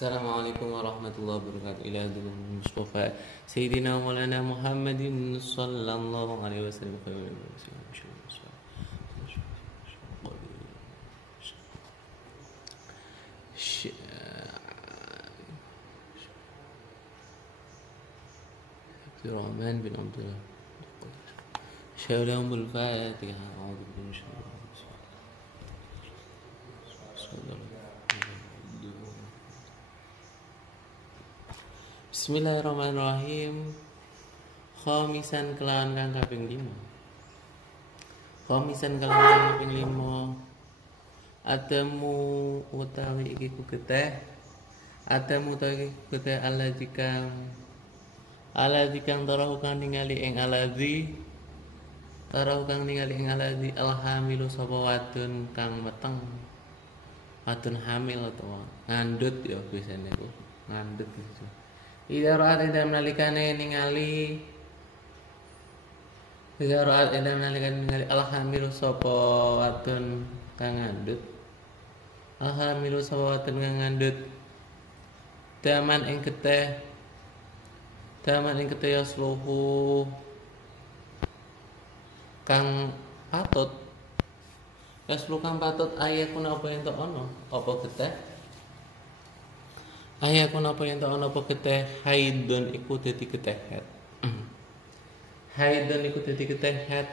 Assalamualaikum warahmatullahi wabarakatuh. Ila hadul Mustafa Sayyidina Maulana Muhammadin sallallahu alaihi wasallam. Abdurrahman bin Abdullah Syawlahum al-Fatihah. A'udhu billahi minash shaitanir rajim. Bismillahirrahmanirrahim. Khamisan kelawan kang kaping 5. Khamisan kelawan kang kaping 5. Adamu utawi iki ku geteh. Adamu utawi ku geteh aladzi kang tarahu kang ningali ing aladzi alhamilu sapa wadon kang meteng. Wadon hamil utawa ngandut ya biasane ku. Ngandut gitu. Ida ra'at ida nalikane ningali alhamilu sapa wadon kang ngandut. Alhamilu sapa wadon kang ngandut. Daman ing geteh yasluhu kang patut. Yasluhu kang patut ayakun apa ento ana apa geteh. Ayakun apa ento ana apa geteh haidun iku dadi geteh haid. Haidun iku dadi geteh haid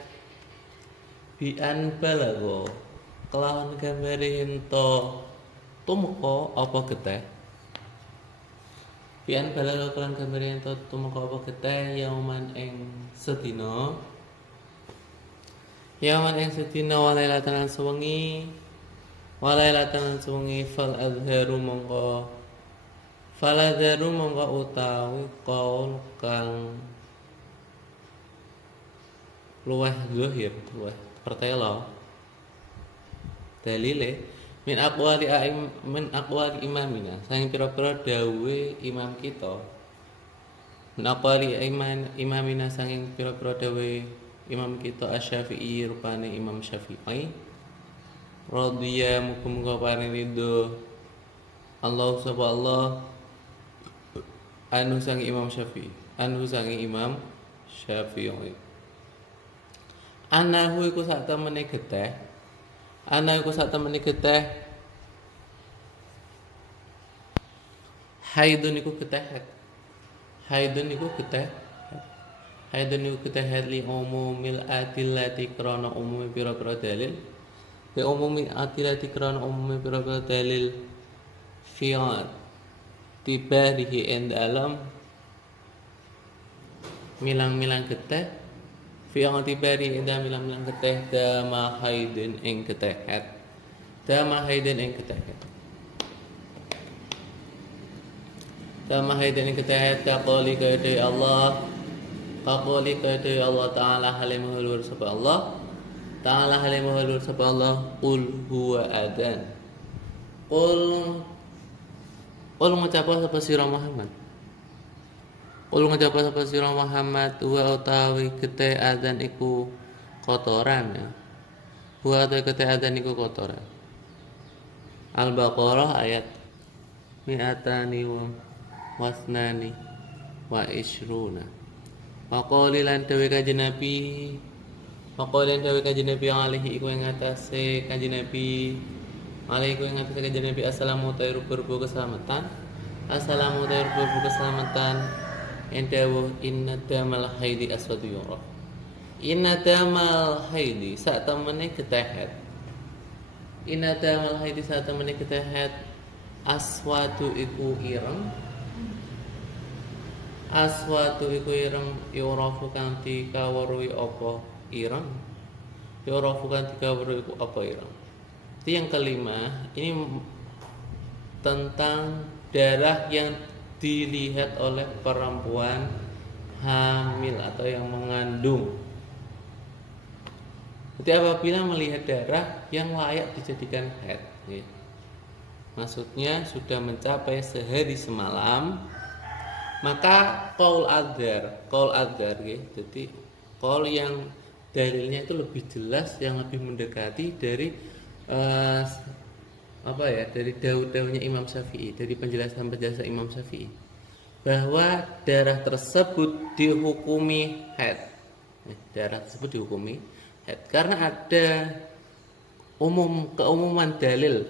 bi an balago kelawan gambare ento tumeka apa geteh. Pian balago kelawan gambare ento tumeka apa geteh yauman ing sedina. Yauman ing sedina walailatan sewengi. Fal azharu mongko utawi qaul kang luweh zahir, luweh pertelo. Dalile min aqwali imamina, saking pira-pira dawuhe imam kita. Min aqwali imamina, saking pira-pira dawuhe imam kita Asy-Syafi'i, rupane Imam Syafi'i. Radhiya muga-muga paring ridho Allah subhanahu Allah anu sang Imam Syafi'i. Anahu iku sak temene geteh. Haidun iku geteh. Haidun iku geteh li umumil adillati krana umumi pira-pira dalil. Bi umumil adillati krana umumi pira-pira dalil fi'at tibarihi en dalam milang-milang geteh. Fi'at tibarihi en dalam milang-milang geteh dama haidun ing geteh haid. Dama haidun ing geteh haid kaqoli kadai Allah Ta'ala halimuhulur sapa Allah qul huwa adan. Qul ngucapa sapa sira Muhammad wa utawi geteh adan iku kotoran ya. Wa utawi geteh adan iku kotoran. Al-Baqarah ayat mi'atani wasnani wa ishruna. Maqali lan dewe kanjeng Nabi alaihi iku ing atase kanjeng Nabi assalamu alaikum keselamatan. Assalamu alaikum keselamatan. Endawuh inna damal haidi aswadu yura. Inna damal haidi sak temene geteh. Aswadu iku ireng yurafu kang dikawruhi apa ireng. Yurafu kang dikawruhi apa ireng. Itu yang kelima, ini tentang darah yang dilihat oleh perempuan hamil atau yang mengandung. Jadi apabila melihat darah yang layak dijadikan haid, ya. Maksudnya sudah mencapai sehari semalam, maka qaul adzhar, ya. Jadi qaul yang dalilnya itu lebih jelas, yang lebih mendekati dari apa ya, dari dawuh-dawuhnya Imam Syafi'i, dari penjelasan Imam Syafi'i, bahwa darah tersebut dihukumi haid. Darah tersebut dihukumi haid karena ada keumuman dalil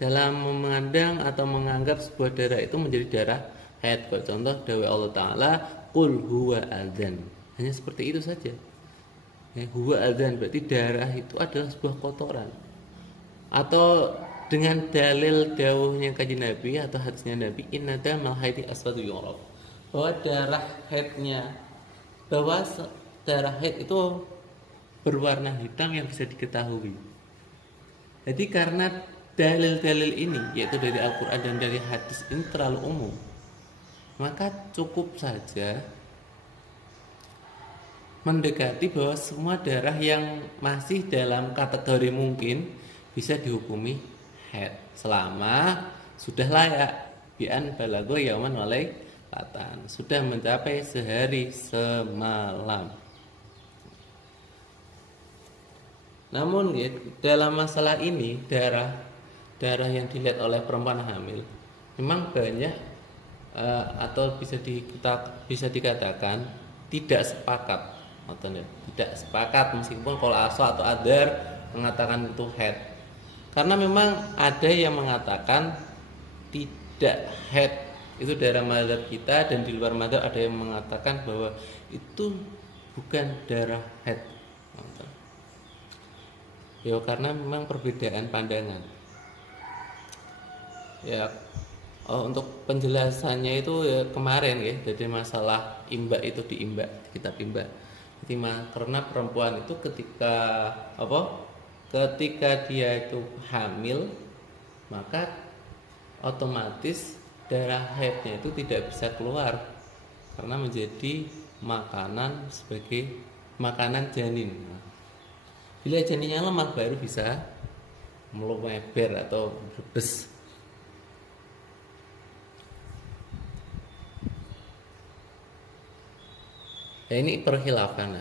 dalam memandang atau menganggap sebuah darah itu menjadi darah haid. Contoh dawuh Allah Ta'ala, qul huwa adzan. Hanya seperti itu saja. Huwa adzan berarti darah itu adalah sebuah kotoran. Atau dengan dalil dawuhnya Kanjeng Nabi atau hadisnya Nabi, inna damal haidi aswadu yuraf, bahwa darah haid itu berwarna hitam yang bisa diketahui. Jadi karena dalil-dalil ini, yaitu dari Al-Quran dan dari hadis ini terlalu umum, maka cukup saja mendekati bahwa semua darah yang masih dalam kategori mungkin bisa dihukumi haid selama sudah layak bi'an balago yauman walailatan, sudah mencapai sehari semalam. Namun dalam masalah ini darah yang dilihat oleh perempuan hamil memang banyak atau bisa dikatakan tidak sepakat, meskipun kalau Aso atau Adar mengatakan itu haid, karena memang ada yang mengatakan tidak haid itu darah mazhab kita, dan di luar mazhab ada yang mengatakan bahwa itu bukan darah haid. Ya karena memang perbedaan pandangan. Ya untuk penjelasannya itu ya kemarin ya, jadi masalah imbak itu di kitab imbak. Jadi karena perempuan itu ketika dia itu hamil, maka otomatis darah haidnya itu tidak bisa keluar karena menjadi makanan sebagai makanan janin. Bila janinnya lemah baru bisa meluber atau rebes. Ya ini perkhilafan.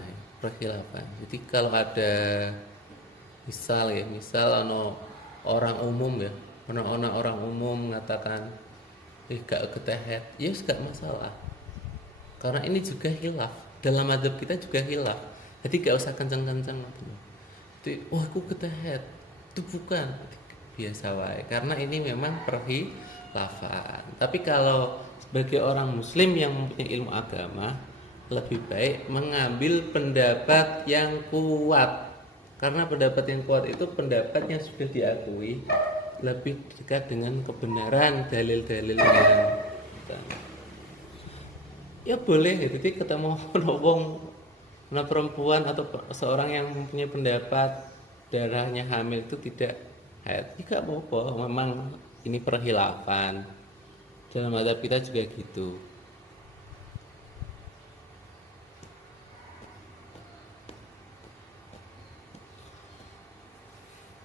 Jadi kalau ada misal orang umum mengatakan gak ketehet, ya gak masalah. Karena ini juga khilaf. Dalam mazhab kita juga khilaf. Jadi gak usah kenceng-kenceng. Jadi, aku ketehet. Itu bukan, biasa wae. Karena ini memang perkhilafan. Tapi kalau sebagai orang muslim yang mempunyai ilmu agama, lebih baik mengambil pendapat yang kuat. Karena pendapat yang kuat itu pendapat yang sudah diakui, lebih dekat dengan kebenaran dalil-dalilnya. Ya boleh, jadi ketemu perempuan atau seorang yang mempunyai pendapat darahnya hamil itu tidak haid, tidak apa-apa. Memang ini perkhilafan. Dalam mazhab kita juga gitu.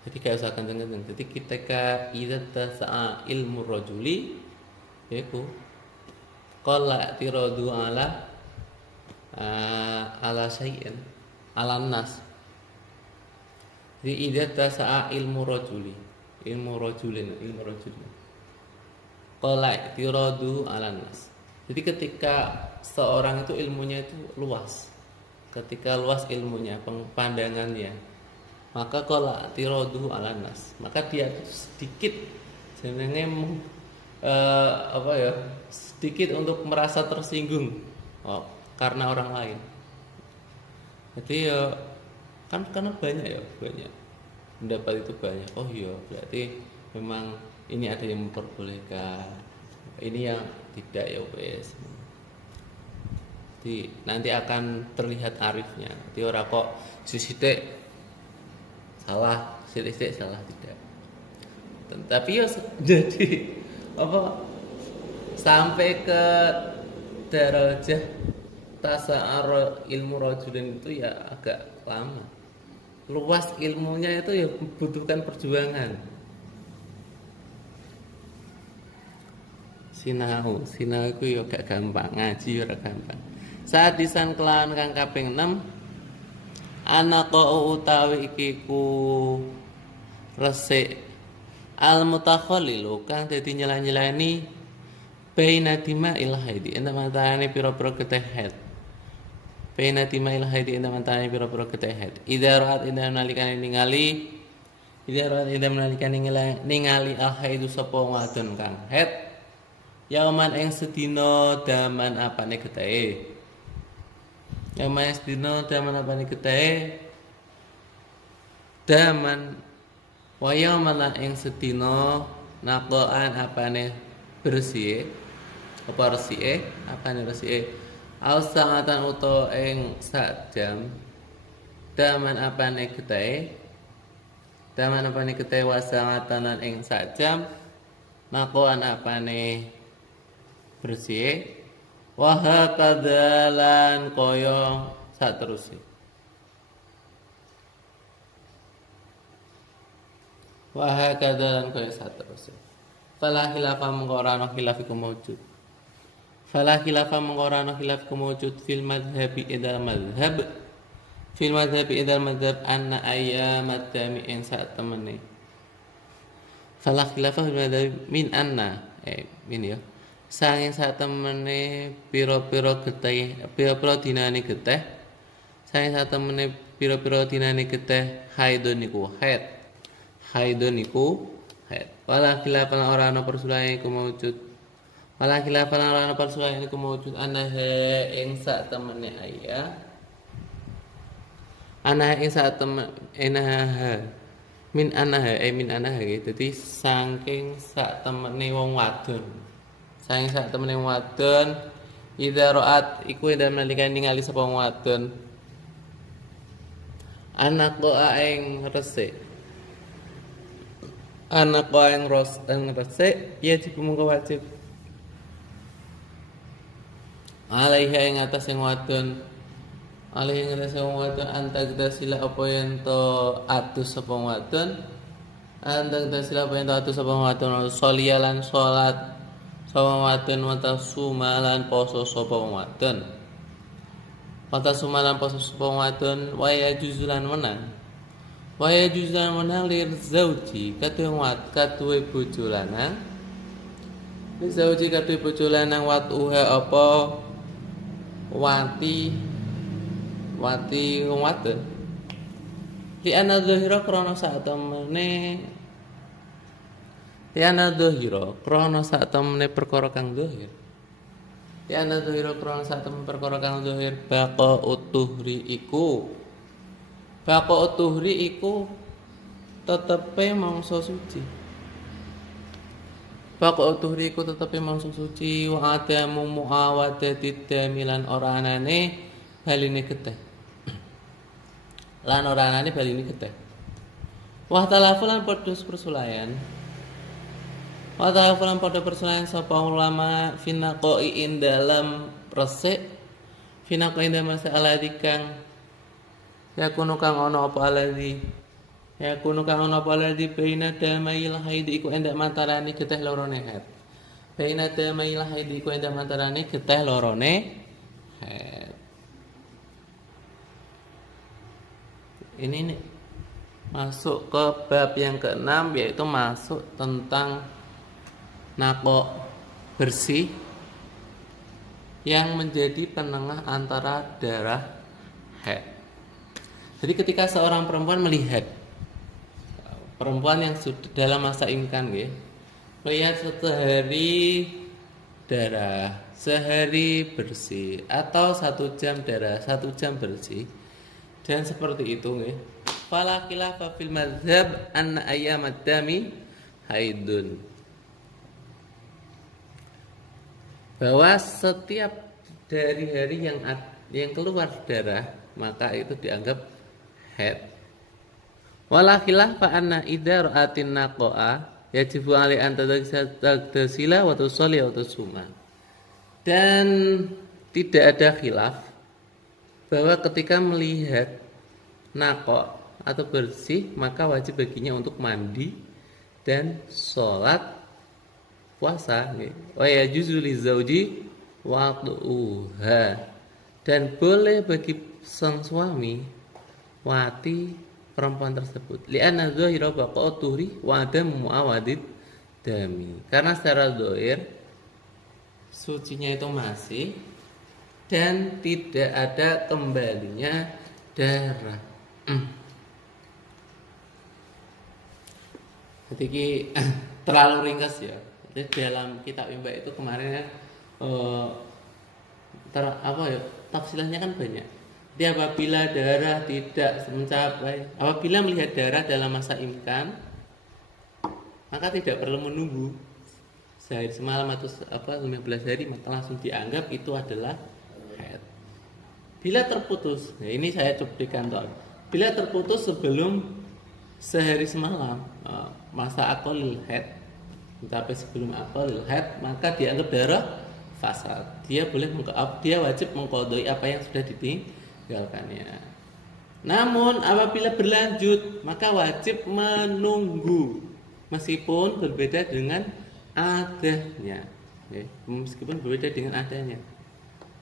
Jadi gak usah kenceng-kenceng. Jadi ketika idza tasa'a ilmu rajuli yaitu qala tiradu ala syai'in ala nas. Jadi idza tasa'a ilmu rajulin qala tiradu ala nas. Jadi ketika seorang itu ilmunya itu luas, ketika luas ilmunya, pandangannya, maka qala tiradu ala nas, maka dia itu sedikit jenenge sedikit untuk merasa tersinggung karena orang lain. Jadi ya kan karena banyak pendapat itu banyak. Oh iya, berarti memang ini ada yang memperbolehkan, ini yang tidak, ya wes. Jadi nanti akan terlihat arifnya. Jadi ora kok sithik salah, sithik salah, tidak. Tapi ya jadi sampai ke darajah tasa'ar ilmu rajulin itu ya agak lama. Luas ilmunya itu ya membutuhkan perjuangan. Sinau itu ya gak gampang, ngaji ya gampang. Saat disan kelawan kang kaping 6, anak utawi iki ku resik Al mutakhallilu kang dadi nyela-nyelani baina dima'il haidi enta matane pira-pira getih haid. Baina dima'il haidi enta matane pira-pira getih haid. Idza ra'at inda nalikane ningali ningali al haidu sapa wadon kang haid. Yauman ing sedina daman apane getahe. Yauman ing sedina daman apane getahe. Daman wa yauman lan ing sedina naqaan apane bersih. Apa resike? Apane resike? Aus sa'atan uta ing sak jam. Daman apane getahe. Daman apane getahe wa sa'atan lan ing sak jam. Naqaan apane bersih wa hakadzalan kaya saterusé wa hakadzalan kaya saterusé fala khilafah mengkorano khilaf iku maujud fala khilafah mengkorano khilaf iku maujud fil madhabi idal madhab anna ayyamat dami ing sak temene fala khilafah fil madhabi min anna min ya sanging sak temene pira-pira getih pira-pira dinane getih sanging sak temene pira-pira dinane getih haidun niku haid wala khilafan ora ana persulayan iku maujud ana ing sak temene min anaha dadi saking sak temene wong wadon idza ra'at iku ida nalikane ningali sapa wong wadon anak doa ing resik ya mung wajib alaiha ing atas sing wadon antagda sila apa yen to atus sapa wadon solialan salat sapa wadon wata sumalan poso sapa wadon waya juzulan menang lir zauji katuwe bojo lanang watuha apa wati wong wadon li ana zahira krana sak temene perkara kang zahir. Baqa utuhri iku tetepe mangsa suci. Wa adamu muawadati damilan ora anane baline getih. Wa talafulan persulayan sapa ulama finaqoi in dalam resik alladzi kang yakunu kang ana apa alladzi baina damail haid iku endak mantarane getih lorone haid ini nih masuk ke bab yang ke-6 yaitu masuk tentang naqo bersih yang menjadi penengah antara darah haid. Jadi ketika seorang perempuan melihat yang sudah dalam masa imkan melihat sehari darah, sehari bersih atau 1 jam darah, 1 jam bersih dan seperti itu fala khilafa fil madzhab anna ayyamad dami haidun. Bahwa setiap dari hari yang keluar darah maka itu dianggap haid. Wala khilafa anna idza ra'atin naqa'a yajibu 'alai an tagtasila wa tusalli wa tusuma. Dan tidak ada khilaf bahwa ketika melihat naqa atau bersih maka wajib baginya untuk mandi dan sholat puasa. Wa yajuzu lizauji waqtuha, dan boleh bagi sang suami wati perempuan tersebut. Li'anna dzahira baqa'u tuhri wa adam muawadid dami. Karena secara zahir sucinya itu masih dan tidak ada kembalinya darah. Jadi terlalu ringkas ya. Jadi dalam kitab Imba itu kemarin tafsirannya kan banyak. Jadi apabila darah tidak mencapai, apabila melihat darah dalam masa imkan, maka tidak perlu menunggu sehari semalam atau 15 hari, maka langsung dianggap itu adalah haid. Bila terputus, nah ini saya coba berikan contoh. Bila terputus sebelum sehari semalam, masa aqallil haid, mencapai sebelum aqallil haid, maka dianggap darah fasad. Dia wajib mengqadai apa yang sudah ditinggalkannya. Namun apabila berlanjut, maka wajib menunggu meskipun berbeda dengan adanya. Meskipun berbeda dengan adanya.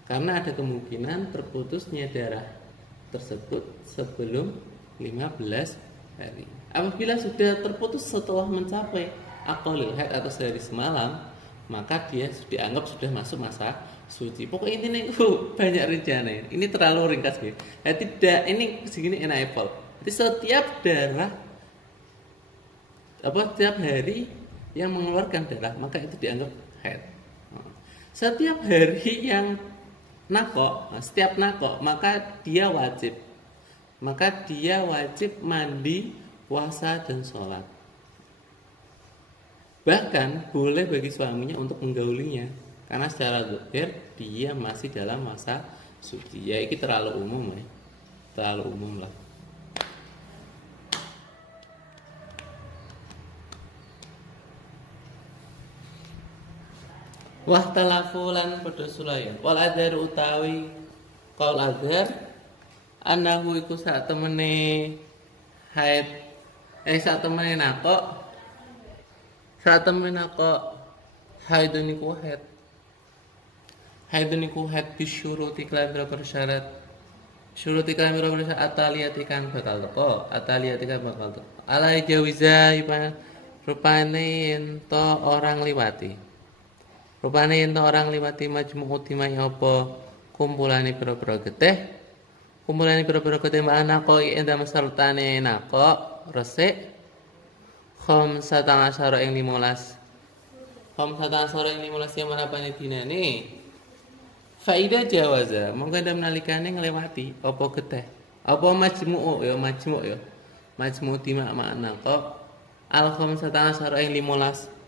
Karena ada kemungkinan terputusnya darah tersebut sebelum 15 hari. Apabila sudah terputus setelah mencapai aqallil haid atau sehari semalam, maka dia dianggap sudah masuk masa suci. Pokoknya intinya itu banyak rencana. Ini terlalu ringkas ya. Tidak, ini segini enak apple. Jadi setiap darah setiap hari yang mengeluarkan darah, maka itu dianggap haid. Setiap hari yang setiap nakok, maka dia wajib mandi, puasa dan sholat. Bahkan boleh bagi suaminya untuk menggaulinya, karena secara zahir dia masih dalam masa suci. Ya ini terlalu umum ya, terlalu umum lah. Wahtalafulan pada sulayan wal adhar utawi qaul adhar annahu iku sak temene haid sak temene nakok haidun iku haid bisyuruti kelan berapa syarat syuruti kelan berapa syarat ataliyatikan bakal teko alai jawiza rupane ento orang liwati majmu'u timai apa kumpulane pira-pira getih mana kok endam sertane nakok resik khamsatan asyara ing 15 yang mana panedinane faida jawaza monggo ndam nalikane nglewati apa getih apa majmu'u timai makna kok al khamsatan asyara ing 15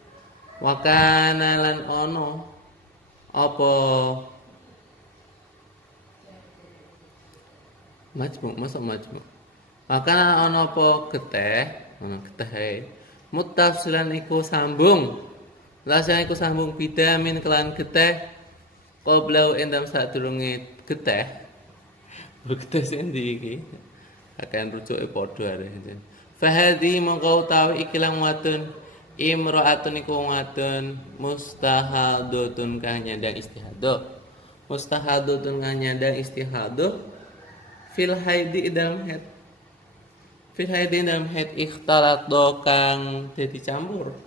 wakana lan ono apa majmu wakana ono apa getih muttasilan iku sambung bidamin kelan getih qablau endam sadurunge getih sing iki akan rujuke padha arek fahadi mongko utawi ikilang wadon imra'atun iku wadon mustahadatun kang nyandang istihadah fil haidi dalam haid ikhtalat kang dadi campur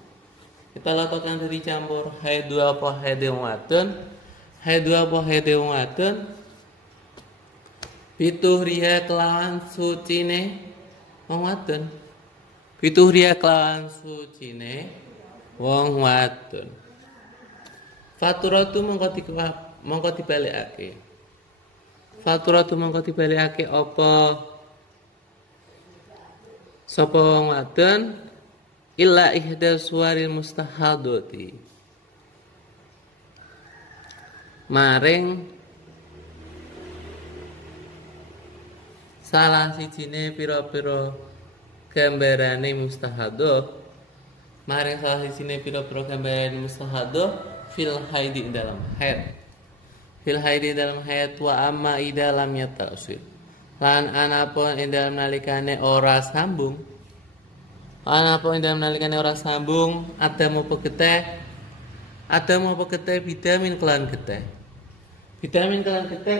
haid dua apa haid wadon bituhriya kelawan sucine wong wadon faturatu mongko dibalikake apa sapa wong wadon illa ihda suwaril mustahadati maring salah sijine pira-pira gambarane mustahadah maring salah sijine pira-pira gambarane mustahadah fil haidi dalam haid wa amma idalam yatasir lan anapun ing dalam nalikane ora sambung ada mau peketeh bidamin kelan geteh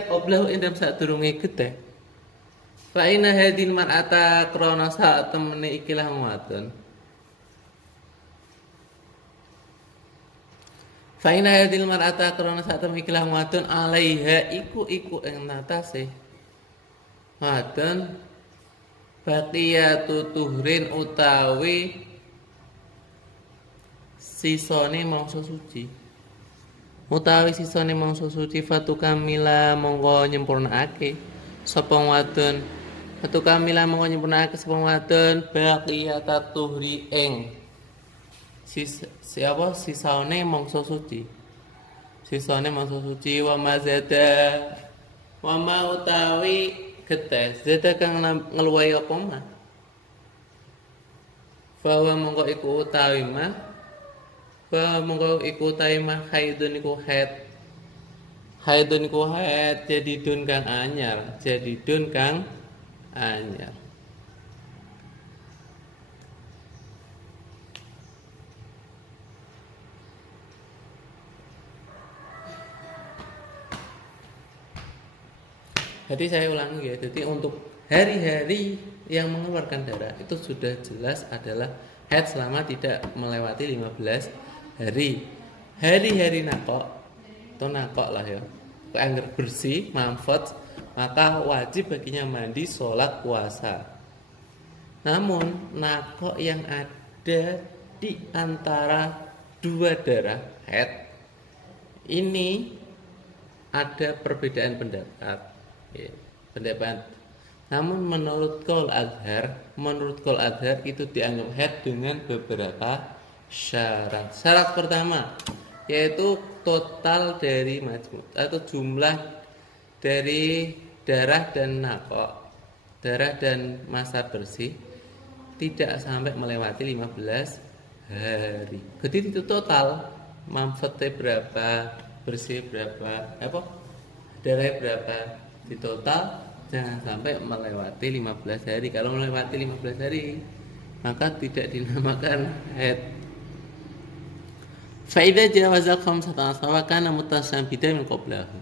oblahu ing dalam sadurunge geteh Fa inna hadhil mar'ata krana sak temene ikilah wadon. Fa inna hadhil mar'ata krana sak temene ikilah wadon alaiha iku ing natase wadon baqiyatu tuhrin utawi sisane mangsa suci. Utawi sisane mangsa suci fatu kamila monggo nyempurnakake sapa wadon. Fatu kamila monggo nyempurnakake sapa wadon baqiyata tuhri ing sisane mangsa suci. Sisane mangsa suci wa mazada wa ma utawi getes zada kang ngeluwahi apa mah. Bahwa monggo iku utawi mah haidun iku jadi dun kang anyar. Jadi saya ulangi ya. Jadi untuk hari-hari yang mengeluarkan darah itu sudah jelas adalah haid selama tidak melewati 15 hari. Hari-hari nakok atau nakok lah ya. Angger bersih, manfaat, maka wajib baginya mandi, sholat, puasa. Namun nakok yang ada di antara dua darah haid ini ada perbedaan pendapat. Ya, pendapat. Namun menurut qaul Azhar itu dianggap haid dengan beberapa syarat. Syarat pertama yaitu total dari majmu' atau jumlah dari darah dan nakok, darah dan massa bersih tidak sampai melewati 15 hari. Jadi itu total manfaatnya berapa, bersih berapa, darah berapa. Di total jangan sampai melewati 15 hari. Kalau melewati 15 hari maka tidak dinamakan haid. Fa idza jawaza 15 wa kana mutasabbitan min qablahu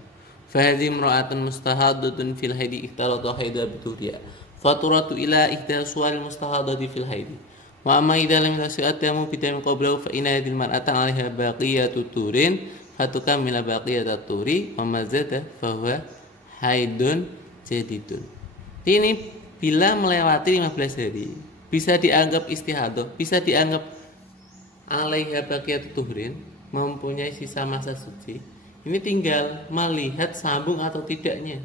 fa hadhihi imra'atun mustahadatun fil haidi ihtalata haidha bitudiya faturatu ila ihda suwal mustahadati fil haidi wa amma idza lam yasi'atamu bidamin qablahu fa inna hadhihi mar'ata 'alaiha baqiyatu turin fatukamila baqiyatu turi wa mazada fa huwa haidun jadidun. Ini bila melewati 15 hari bisa dianggap istihadah, bisa dianggap alaiha baqiyatu tuhrin, mempunyai sisa masa suci. Ini tinggal melihat sambung atau tidaknya.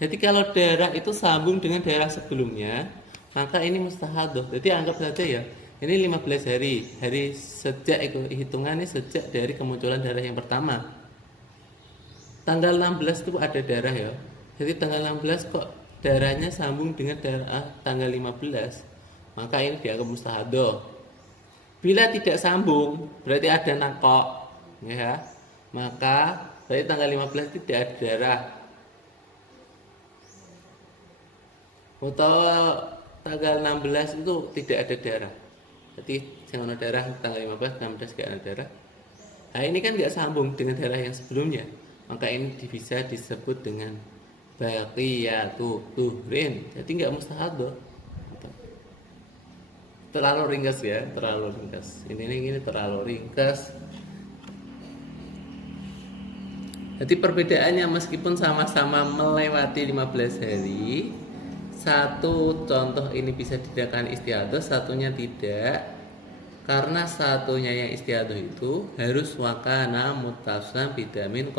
Jadi kalau darah itu sambung dengan darah sebelumnya, maka ini mustahadah. Jadi anggap saja ya, ini 15 hari. Hari sejak itu hitungannya sejak dari kemunculan darah yang pertama. Tanggal 16 itu ada darah ya. Jadi tanggal 16 kok darahnya sambung dengan darah tanggal 15, maka ini dianggap mustahadah. Bila tidak sambung berarti ada nakok ya. Maka berarti tanggal 15 tidak ada darah. Atau tanggal 16 itu tidak ada darah. Jadi jangan ada darah tanggal 15, 16 tidak ada darah. Nah ini kan tidak sambung dengan darah yang sebelumnya. Maka ini bisa disebut dengan baqiyatu tuhrin. Jadi enggak mustahadah. Terlalu ringkas ya, terlalu ringkas. Ini terlalu ringkas. Jadi perbedaannya meskipun sama-sama melewati 15 hari, satu contoh ini bisa dikatakan istiadah, satunya tidak. Karena satunya yang istiadah itu harus wakana mutasam bidamin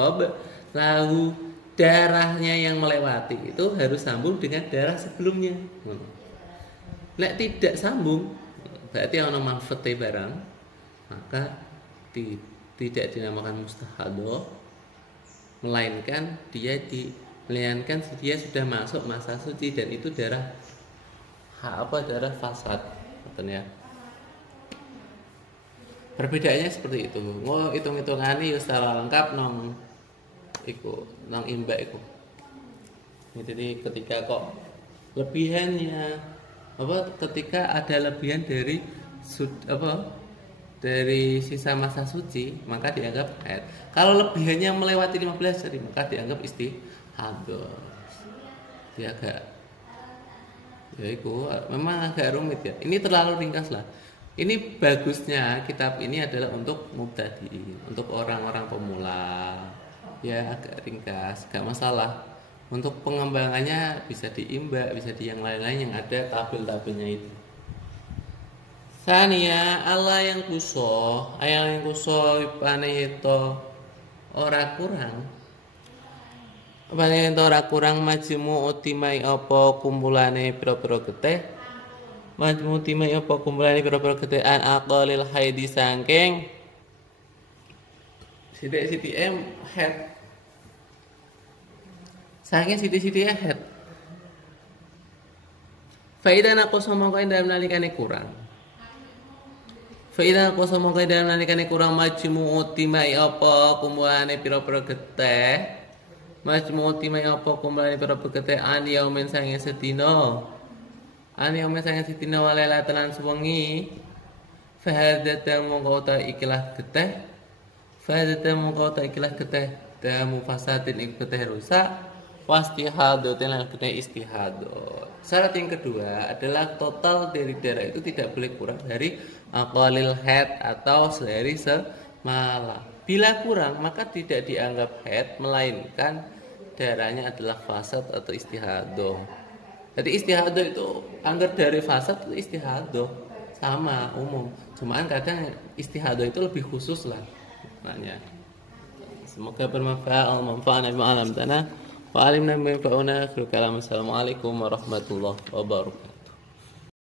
lahu, darahnya yang melewati itu harus sambung dengan darah sebelumnya. Nek tidak sambung berarti ono manfaate barang, maka tidak dinamakan mustahadah, melainkan dia sudah masuk masa suci dan itu darah fasad, katanya. Perbedaannya seperti itu. Hitung-hitungane ya secara lengkap nang imbak iku. Jadi ketika kok lebihannya ketika ada lebihan dari sisa masa suci maka dianggap haid. Kalau lebihannya melewati 15 hari maka dianggap istihadah. Dia agak Ya itu memang agak rumit ya. Ini terlalu ringkas lah. Ini bagusnya kitab ini adalah untuk mubtadi, untuk orang-orang pemula. Ya agak ringkas, gak masalah. Untuk pengembangannya bisa diimba, bisa di yang lain-lain yang ada tabel-tabelnya itu. Sania Allah yang kuso, ayang yang kuso paneto ora kurang. Paneto ora kurang majmu utimai apa kumpulane pira-pira getih. Majmu utimai apa kumpulane pira-pira getih an aqalil haidi sangking sithik-sithik head. Saking sithik-sithik head. Faidah aku sama kau dalam nalikane kurang. Faidah aku sama kau dalam nalikane kurang majmu utimai apa kumpulane pira-pira getih. Majmu timai apa kumpulan para pegete an yaumen sange sedina. An yaumen sange sedina walela tenan sewengi. Fahadata mongko ta ikilah geteh. Fahadata mongko ta ikilah geteh. Damu fasadin iku geteh rusak. Wastihadu tenan geteh istihadu. Syarat yang kedua adalah total dari darah itu tidak boleh kurang dari aqalil haid atau sehari semalam. Bila kurang maka tidak dianggap haid melainkan darahnya adalah fasad atau istihadoh. Jadi istihadoh itu anggar dari fasad itu istihadoh sama umum. Cuman kadang istihadoh itu lebih khusus lah maknanya. Semoga bermanfaat. Al-manfa'ana bima 'allamtana wa 'allimna bima yanfa'una. Assalamualaikum warahmatullahi wabarakatuh.